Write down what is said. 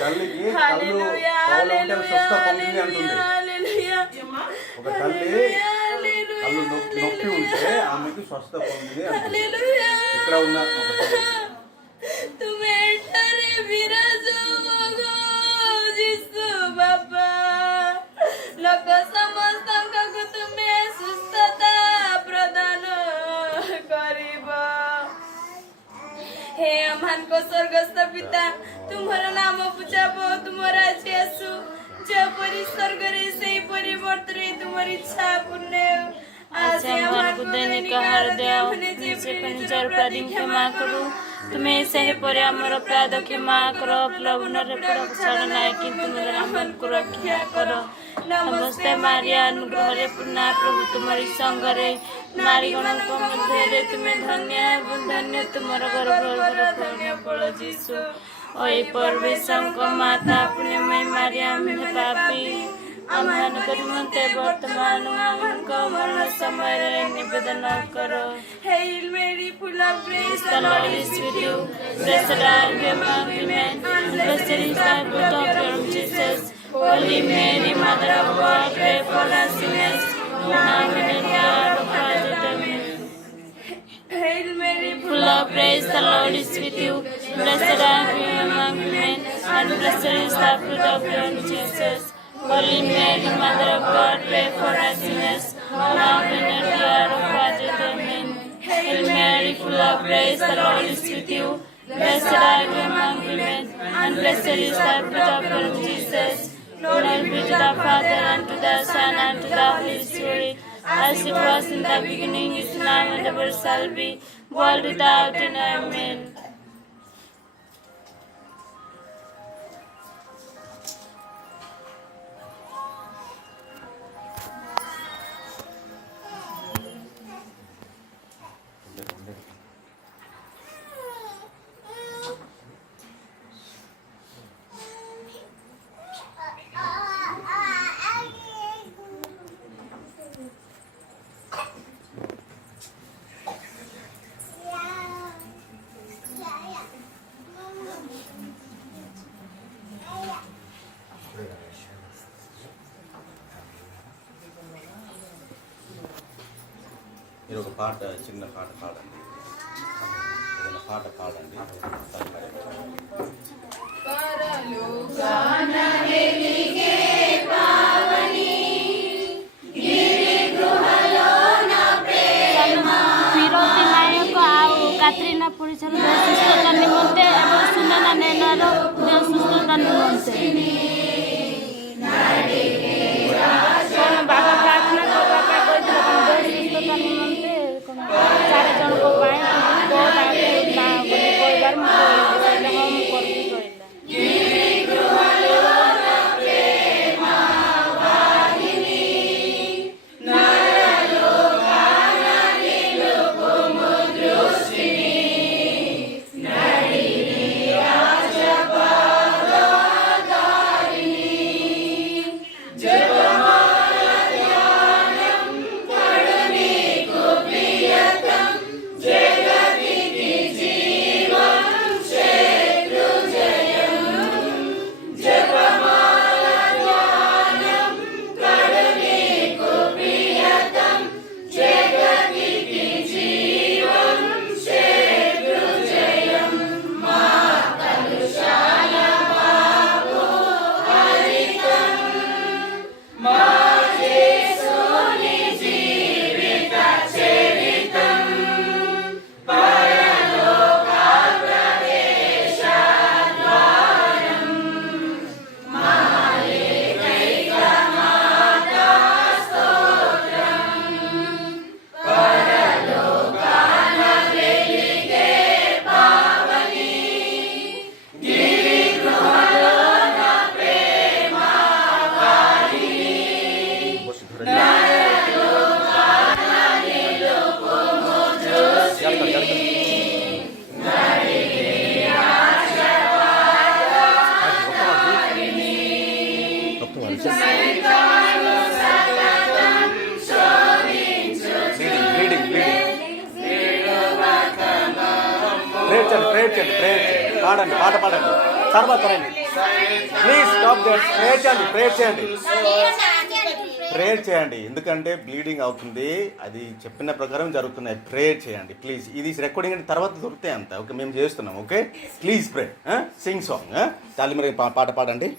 తల్లికి కళ్ళు ఉంటే స్వస్థ పొందింది అంటుంది. ఒక తల్లి కళ్ళు నొప్పి ఉంటే ఆమెకి స్వస్థ పొందింది అంటుంది. ఇక్కడ ఉన్న हे अमान को स्वर्गस्थ पिता, तुम्हारा नाम पूजाबो, तुम्हारा राज्य आसु, जेपरि स्वर्ग रे सेही परि पृथ्वी तुम्हारी इच्छा पूर्ण आज हमको दैनिक आहार दियो, से पंचर अपराधी क्षमा करो, तुम्हें सही परे हमर अपराध क्षमा करो, प्रभु नरे प्रभुषण नाय किंतु मेरा नाम को रक्षा करो। नमस्ते मारिया, अनुग्रह रे पूर्ण प्रभु तुम्हारी संग रे, नारी गणों मध्य तुम्हें धन्य तुम्हारा गर्भ फल जीसु। ओए परमेश्वर को माता पुण्यमय मारिया में पापी अमान करमते वर्तमान हमको मरण समय रे निवेदन करो। Hail Mary, full of grace, the Lord is with you. Blessed are you among women, blessed is the fruit of your womb, Jesus. Holy Mary, Mother of God, pray for us sinners, now and at the hour of our death. Amen. Hail Mary, full of grace, the Lord is with you. Blessed are you among women, and blessed is the fruit of your womb, Jesus. Holy Mary, Mother of God, pray for us sinners, now and at the hour of our death. Amen. Hail Mary, full of grace, the Lord is with you. Blessed are you among women, and blessed is the fruit of your womb, Jesus. Glory be to the Father, and to the Son, and to the Holy Spirit, as it was in the beginning, is now, and ever shall be, world without end. Amen. మీరు ఒక పాట, చిన్న పాట పాడండి, ఏదైనా పాట పాడండి. ବିରୋଧୀ ନାୟକ ଆଉ କାତ୍ରିନା ପରିଚାଳିତ ସୁସ୍ଥତା ନିମନ୍ତେ ଏବଂ ସୁନନ୍ଦା ନେନାର ଦେହ ସୁସ୍ଥତା ନିମନ୍ତେ ବାବା ପ୍ରାର୍ଥନା କରିବା ପାଇଁ କହିଥିଲେ ଦେହ ସୁସ୍ଥତା ନିମନ୍ତେ 4 ଜଣଙ୍କ ପାଇଁ କହିବାର ମୁଁ କହିଲି ହଁ ମୁଁ କରିବି କହିଲା। ప్రేయర్ చేయండి, పాడండి, పాట పాడండి. తర్వాత రండి ప్లీజ్ స్టాప్ దట్. ప్రేయర్ చేయండి ఎందుకంటే బ్లీడింగ్ అవుతుంది, అది చెప్పిన ప్రకారం జరుగుతున్నాయి. ప్రేయర్ చేయండి ప్లీజ్. ఇది రికార్డింగ్ అంటే తర్వాత దొరుకుతాయి అంత. ఓకే మేము చేస్తున్నాం. Okay please pray. Singh song. చాలు మీరు పాట పాడండి.